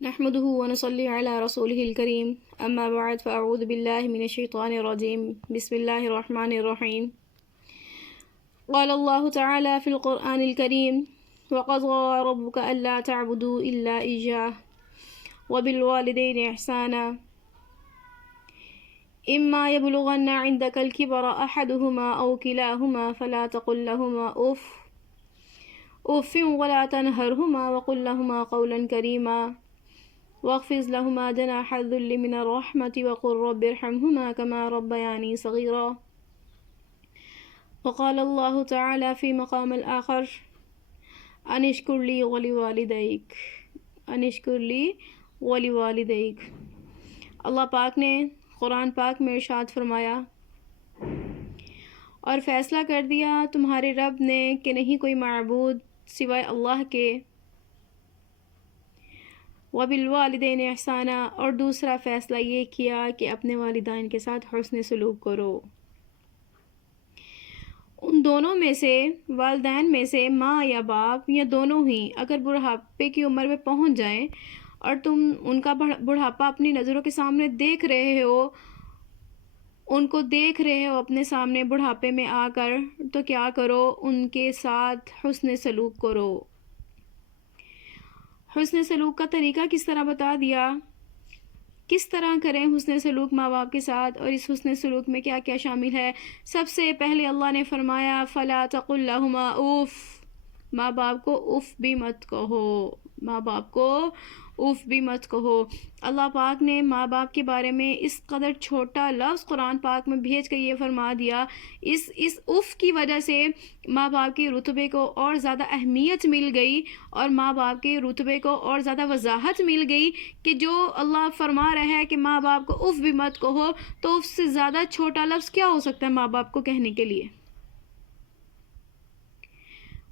نحمده ونصلي على رسوله الكريم أما بعد فأعوذ بالله من الشيطان الرجيم بسم الله الرحمن الرحيم قال الله تعالى في القرآن الكريم وقضى ربك ألا تعبدوا إلا إياه وبالوالدين إحسانا إما يبلغن عندك الكبر أحدهما أو كلاهما فلا تقل لهما أف ولا تنهرهما وقل لهما قولا كريما واخفض لهما جناح الذل من الرحمة وقل رب ارحمهما كما ربياني صغيرا وقال الله تعالى في مقام الآخر أن اشكر لي ولوالديك اللہ پاک نے قرآن پاک میں ارشاد فرمایا اور فیصلہ کر دیا تمہارے رب نے کہ نہیں کوئی معبود سوائے اللہ کے، وبالوالدین احسانا، اور دوسرا فیصلہ یہ کیا کہ اپنے والدین کے ساتھ حسن سلوک کرو۔ ان دونوں میں سے، والدین میں سے ماں یا باپ یا دونوں ہی اگر بڑھاپے کی عمر میں پہنچ جائیں اور تم ان کا بڑھاپا اپنی نظروں کے سامنے دیکھ رہے ہو، ان کو دیکھ رہے ہو اپنے سامنے بڑھاپے میں آ کر، تو کیا کرو؟ ان کے ساتھ حسن سلوک کرو۔ حسن سلوک کا طریقہ کس طرح بتا دیا، کس طرح کریں حسن سلوک ماں باپ کے ساتھ، اور اس حسن سلوک میں کیا کیا شامل ہے۔ سب سے پہلے اللہ نے فرمایا فَلَا تَقُلْ لَهُمَا اُف، ماں باپ کو اف بھی مت کہو، ماں باپ کو اف بھی مت کہو۔ اللہ پاک نے ماں باپ کے بارے میں اس قدر چھوٹا لفظ قرآن پاک میں بھیج کر یہ فرما دیا، اس اف کی وجہ سے ماں باپ کے رتبے کو اور زیادہ اہمیت مل گئی، اور ماں باپ کے رتبے کو اور زیادہ وضاحت مل گئی کہ جو اللہ فرما رہا ہے کہ ماں باپ کو اف بھی مت کہو، تو اف سے زیادہ چھوٹا لفظ کیا ہو سکتا ہے ماں باپ کو کہنے کے لیے۔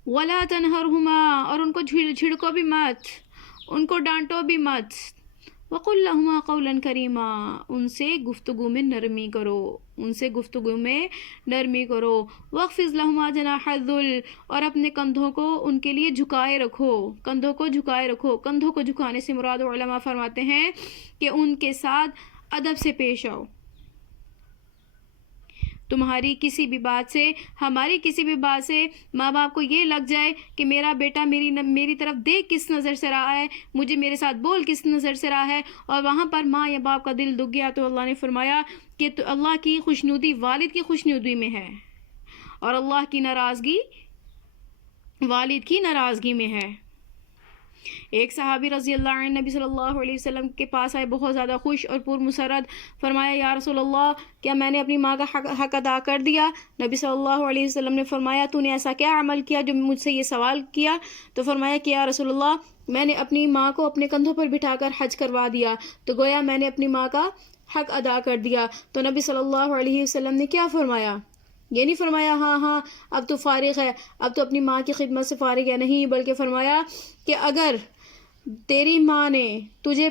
وَلَا تَنْهَرْهُمَا، اور ان کو جھڑکو بھی مت، ان کو ڈانٹو بھی مت۔ وَقُلْ لَهُمَا قَوْلًا كَرِيمًا، ان سے گفتگو میں نرمی کرو، ان سے گفتگو میں نرمی کرو۔ وَاخْفِضْ لَهُمَا جَنَاحَ الذُّلِّ، اور اپنے کندھوں کو ان کے لیے جھکائے رکھو، کندھوں کو جھکائے رکھو۔ کندھوں کو جھکانے سے مراد علماء فرماتے ہیں کہ ان کے ساتھ ادب سے پیش آؤ۔ تمہاری کسی بھی بات سے، ہماری کسی بھی بات سے ماں باپ کو یہ لگ جائے کہ میرا بیٹا میری طرف دیکھ کس نظر سے رہا ہے، مجھے میرے ساتھ بول کس نظر سے رہا ہے، اور وہاں پر ماں یا باپ کا دل دکھ گیا، تو اللہ نے فرمایا کہ تو اللہ کی خوشنودی والد کی خوشنودی میں ہے، اور اللہ کی ناراضگی والد کی ناراضگی میں ہے۔ ایک صحابی رضی اللہ عنہ نبی صلی اللہ علیہ وسلم کے پاس آئے بہت زیادہ خوش اور پرمسرت، فرمایا یا رسول اللہ کیا میں نے اپنی ماں کا حق ادا کر دیا؟ نبی صلی اللہ علیہ وسلم نے فرمایا تو نے ایسا کیا عمل کیا جو مجھ سے یہ سوال کیا؟ تو فرمایا کہ یا رسول اللہ میں نے اپنی ماں کو اپنے کندھوں پر بٹھا کر حج کروا دیا، تو گویا میں نے اپنی ماں کا حق ادا کر دیا۔ تو نبی صلی اللہ علیہ وسلم نے کیا فرمایا؟ یہ نہیں فرمایا ہاں اب تو فارغ ہے، اب تو اپنی ماں کی خدمت سے فارغ ہے، نہیں، بلکہ فرمایا کہ اگر تیری ماں نے تجھے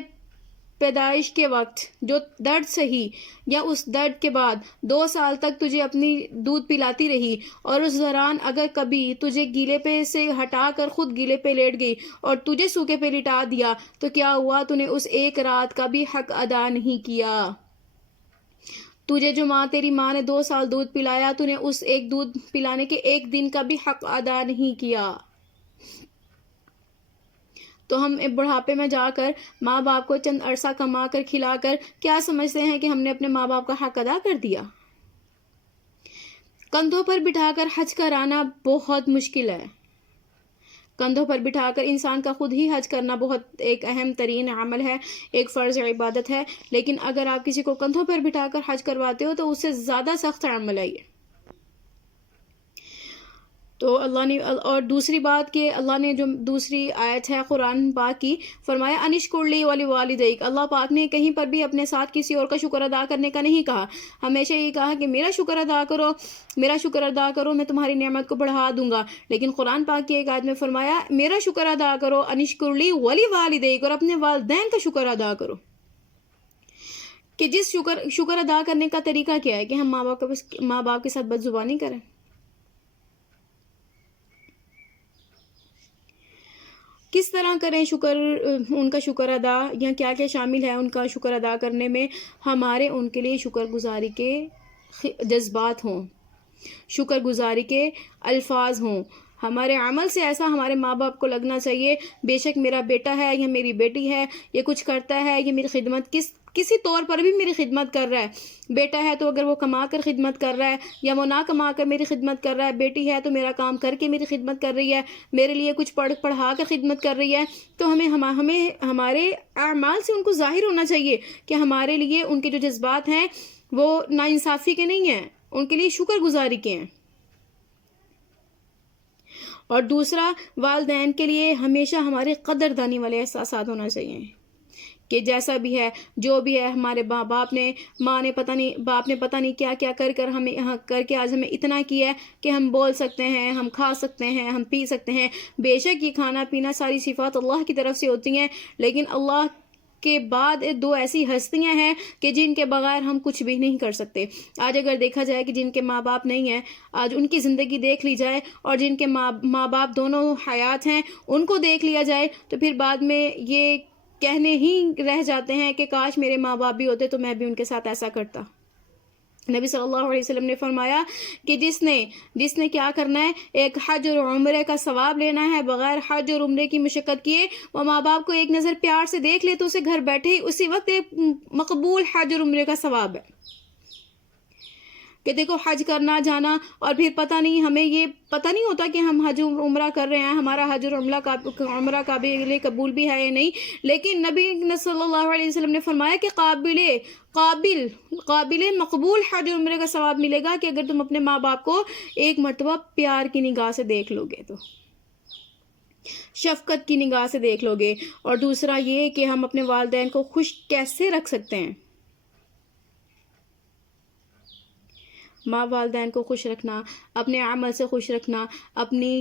پیدائش کے وقت جو درد سہی یا اس درد کے بعد 2 سال تک تجھے اپنی دودھ پلاتی رہی، اور اس دوران اگر کبھی تجھے گیلے پہ سے ہٹا کر خود گیلے پہ لیٹ گئی اور تجھے سوکھے پہ لٹا دیا، تو کیا ہوا؟ تو نے اس ایک رات کا بھی حق ادا نہیں کیا۔ تجھے جو تیری ماں نے 2 سال دودھ پلایا، تو نے اس ایک دودھ پلانے کے ایک دن کا بھی حق ادا نہیں کیا۔ تو ہم بڑھاپے میں جا کر ماں باپ کو چند عرصہ کما کر کھلا کر کیا سمجھتے ہیں کہ ہم نے اپنے ماں باپ کا حق ادا کر دیا؟ کندھوں پر بٹھا کر حج کرانا بہت مشکل ہے۔ کندھوں پر بٹھا کر انسان کا خود ہی حج کرنا بہت ایک اہم ترین عمل ہے، ایک فرض عبادت ہے، لیکن اگر آپ کسی کو کندھوں پر بٹھا کر حج کرواتے ہو تو اس سے زیادہ سخت عمل ہے یہ۔ تو اللہ نے، اور دوسری بات کہ اللہ نے جو دوسری آیت ہے قرآن پاک کی، فرمایا انشکر لی ولوالدیک، اللہ پاک نے کہیں پر بھی اپنے ساتھ کسی اور کا شکر ادا کرنے کا نہیں کہا، ہمیشہ یہ کہا کہ میرا شکر ادا کرو، میرا شکر ادا کرو، میں تمہاری نعمت کو بڑھا دوں گا۔ لیکن قرآن پاک کی ایک آیت میں فرمایا میرا شکر ادا کرو، انشکر لی ولوالدیک، اور اپنے والدین کا شکر ادا کرو۔ کہ جس شکر ادا کرنے کا طریقہ کیا ہے کہ ہم ماں باپ کے ساتھ بد زبانی کریں، کس طرح کریں ان کا شکر ادا، یا کیا کیا شامل ہے ان کا شکر ادا کرنے میں؟ ہمارے ان کے لیے شکر گزاری کے جذبات ہوں، شکر گزاری کے الفاظ ہوں، ہمارے عمل سے ایسا ہمارے ماں باپ کو لگنا چاہیے بے شک میرا بیٹا ہے یا میری بیٹی ہے، یہ کچھ کرتا ہے، یہ میری خدمت کسی طور پر بھی میری خدمت کر رہا ہے۔ بیٹا ہے تو اگر وہ کما کر خدمت کر رہا ہے یا وہ نہ کما کر میری خدمت کر رہا ہے، بیٹی ہے تو میرا کام کر کے میری خدمت کر رہی ہے، میرے لیے کچھ پڑھا کر خدمت کر رہی ہے، تو ہمیں ہمارے اعمال سے ان کو ظاہر ہونا چاہیے کہ ہمارے لیے ان کے جو جذبات ہیں وہ ناانصافی کے نہیں ہیں، ان کے لیے شکر گزاری کے ہیں۔ اور دوسرا، والدین کے لیے ہمیشہ ہمارے قدردانی والے احساسات ہونا چاہیے کہ جیسا بھی ہے، جو بھی ہے، ہمارے باپ نے پتہ نہیں کیا کیا کر کے آج ہمیں اتنا کیا ہے کہ ہم بول سکتے ہیں، ہم کھا سکتے ہیں، ہم پی سکتے ہیں۔ بے شک یہ کھانا پینا ساری صفات اللہ کی طرف سے ہوتی ہیں، لیکن اللہ کے بعد دو ایسی ہستیاں ہیں کہ جن کے بغیر ہم کچھ بھی نہیں کر سکتے۔ آج اگر دیکھا جائے کہ جن کے ماں باپ نہیں ہیں، آج ان کی زندگی دیکھ لی جائے، اور جن کے ماں باپ دونوں حیات ہیں ان کو دیکھ لیا جائے، تو پھر بعد میں یہ کہنے ہی رہ جاتے ہیں کہ کاش میرے ماں باپ بھی ہوتے تو میں بھی ان کے ساتھ ایسا کرتا۔ نبی صلی اللہ علیہ وسلم نے فرمایا کہ جس نے کیا کرنا ہے، ایک حج اور عمرے کا ثواب لینا ہے بغیر حج اور عمرے کی مشقت کیے، وہ ماں باپ کو ایک نظر پیار سے دیکھ لے تو اسے گھر بیٹھے ہی اسی وقت ایک مقبول حج اور عمرے کا ثواب ہے۔ کہ دیکھو حج کرنا جانا، اور پھر ہمیں یہ پتہ نہیں ہوتا کہ ہم حج عمرہ کر رہے ہیں، ہمارا حج اور عمرہ قابل قبول بھی ہے یا نہیں، لیکن نبی صلی اللہ علیہ وسلم نے فرمایا کہ قابل مقبول حج اور عمرے کا ثواب ملے گا کہ اگر تم اپنے ماں باپ کو ایک مرتبہ پیار کی نگاہ سے دیکھ لو گے، تو شفقت کی نگاہ سے دیکھ لو گے۔ اور دوسرا یہ کہ ہم اپنے والدین کو خوش کیسے رکھ سکتے ہیں؟ والدین کو خوش رکھنا، اپنے عمل سے خوش رکھنا، اپنی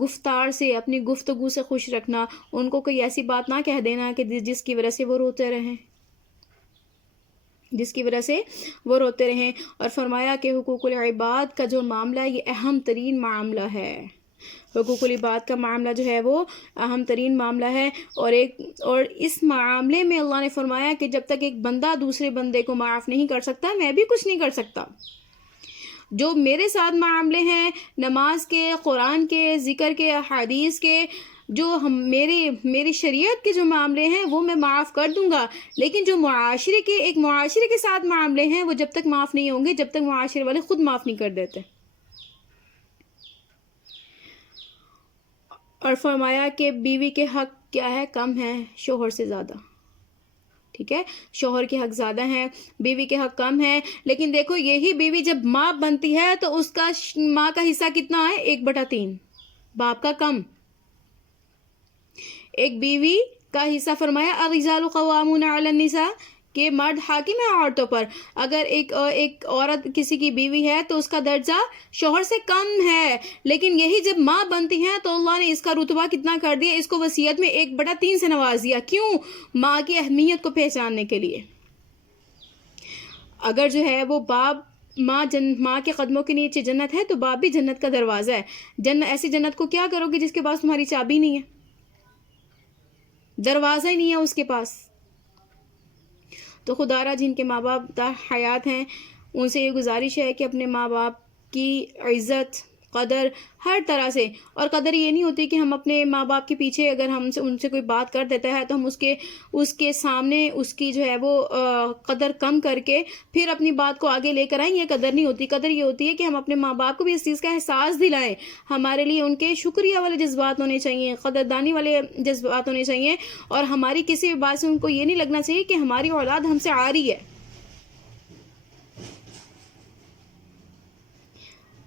گفتار سے، اپنی گفتگو سے خوش رکھنا، ان کو کوئی ایسی بات نہ کہہ دینا کہ جس کی وجہ سے وہ روتے رہیں، اور فرمایا کہ حقوق العباد کا جو معاملہ ہے یہ اہم ترین معاملہ ہے۔ حقوق العباد کا معاملہ جو ہے وہ اہم ترین معاملہ ہے، اور اس معاملے میں اللہ نے فرمایا کہ جب تک ایک بندہ دوسرے بندے کو معاف نہیں کر سکتا، میں بھی کچھ نہیں کر سکتا۔ جو میرے ساتھ معاملے ہیں، نماز کے، قرآن کے، ذکر کے، احادیث کے، جو میری شریعت کے جو معاملے ہیں وہ میں معاف کر دوں گا، لیکن جو معاشرے کے ساتھ معاملے ہیں وہ جب تک معاف نہیں ہوں گے جب تک معاشرے والے خود معاف نہیں کر دیتے۔ اور فرمایا کہ بیوی کے حق کیا ہے؟ کم ہے شوہر سے زیادہ، ٹھیک ہے؟ شوہر کے حق زیادہ ہیں، بیوی کے حق کم ہیں، لیکن دیکھو یہی بیوی جب ماں بنتی ہے تو اس کا ماں کا حصہ کتنا ہے؟ 1/3، باپ کا کم۔ ایک بیوی کا حصہ فرمایا الرجال قوامون علی النساء، کہ مرد حاکم ہے عورتوں پر۔ اگر ایک عورت کسی کی بیوی ہے تو اس کا درجہ شوہر سے کم ہے، لیکن یہی جب ماں بنتی ہے تو اللہ نے اس کا رتبہ کتنا کر دیا؟ اس کو وصیت میں 1/3 سے نواز دیا۔ کیوں؟ ماں کی اہمیت کو پہچاننے کے لیے۔ اگر جو ہے وہ ماں کے قدموں کے نیچے جنت ہے تو باپ بھی جنت کا دروازہ ہے۔ ایسی جنت کو کیا کرو گے جس کے پاس تمہاری چابی نہیں ہے، دروازہ ہی نہیں ہے اس کے پاس؟ تو خدا را جن کے ماں باپ حیات ہیں ان سے یہ گزارش ہے کہ اپنے ماں باپ کی عزت، قدر ہر طرح سے، اور قدر یہ نہیں ہوتی کہ ہم اپنے ماں باپ کے پیچھے اگر ان سے کوئی بات کر دیتا ہے تو ہم اس کے سامنے اس کی جو ہے وہ قدر کم کر کے پھر اپنی بات کو آگے لے کر آئیں، یہ قدر نہیں ہوتی۔ قدر یہ ہوتی ہے کہ ہم اپنے ماں باپ کو بھی اس چیز کا احساس دلائیں، ہمارے لیے ان کے شکریہ والے جذبات ہونے چاہیے، قدردانی والے جذبات ہونے چاہیے، اور ہماری کسی بھی بات سے ان کو یہ نہیں لگنا چاہیے کہ ہماری اولاد ہم سے عاری ہے،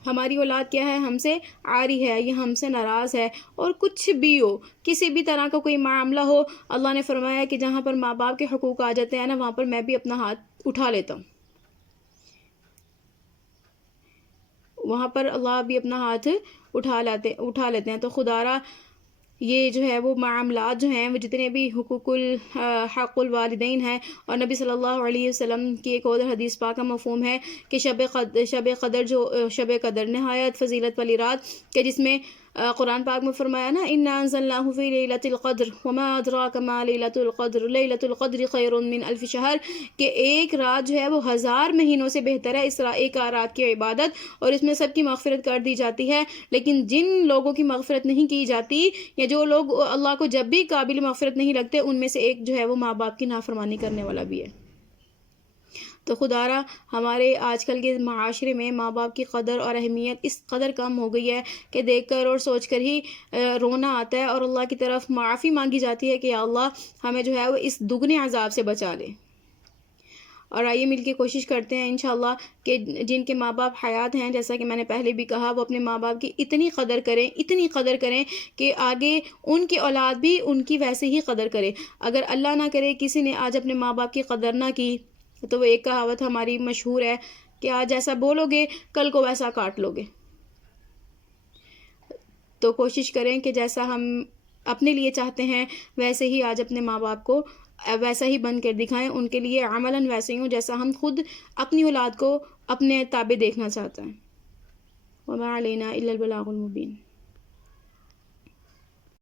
ہماری اولاد کیا ہے؟ ہم سے عاری ہے، یہ ہم سے ناراض ہے۔ اور کچھ بھی ہو، کسی بھی طرح کا کوئی معاملہ ہو، اللہ نے فرمایا کہ جہاں پر ماں باپ کے حقوق آ جاتے ہیں نا، وہاں پر میں بھی اپنا ہاتھ اٹھا لیتا ہوں، وہاں پر اللہ بھی اپنا ہاتھ اٹھا لیتے ہیں۔ تو خدا را یہ جو ہے وہ معاملات جو ہیں وہ جتنے بھی حق الوالدین ہیں، اور نبی صلی اللہ علیہ وسلم کی ایک اور حدیث پاک کا مفہوم ہے کہ شب قدر نہایت فضیلت والی رات، کہ جس میں قرآن پاک میں فرمایا نا انا انزلناہ فی لیلۃ القدر وما ادراک ما لیلۃ القدر لیلۃ القدر خیر من الف شہر، کہ ایک رات جو ہے وہ 1000 مہینوں سے بہتر ہے اس ایک رات کی عبادت، اور اس میں سب کی مغفرت کر دی جاتی ہے. لیکن جن لوگوں کی مغفرت نہیں کی جاتی یا جو لوگ اللہ کو جب بھی قابل مغفرت نہیں لگتے، ان میں سے ایک جو ہے وہ ماں باپ کی نافرمانی کرنے والا بھی ہے. تو خدا را ہمارے آج کل کے معاشرے میں ماں باپ کی قدر اور اہمیت اس قدر کم ہو گئی ہے کہ دیکھ کر اور سوچ کر ہی رونا آتا ہے، اور اللہ کی طرف معافی مانگی جاتی ہے کہ یا اللہ ہمیں جو ہے وہ اس دگنے عذاب سے بچا لے. اور آئیے مل کے کوشش کرتے ہیں انشاءاللہ کہ جن کے ماں باپ حیات ہیں، جیسا کہ میں نے پہلے بھی کہا، وہ اپنے ماں باپ کی اتنی قدر کریں کہ آگے ان کی اولاد بھی ان کی ویسے ہی قدر کرے. اگر اللہ نہ کرے کسی نے آج اپنے ماں باپ کی قدر نہ کی، تو وہ ایک کہاوت ہماری مشہور ہے کہ آج ایسا بولو گے کل کو ویسا کاٹ لو گے. تو کوشش کریں کہ جیسا ہم اپنے لیے چاہتے ہیں ویسے ہی آج اپنے ماں باپ کو ویسا ہی بن کر دکھائیں، ان کے لیے عملاً ویسے ہی ہوں جیسا ہم خود اپنی اولاد کو اپنے تابع دیکھنا چاہتے ہیں. وما علینا الا البلاغ المبین.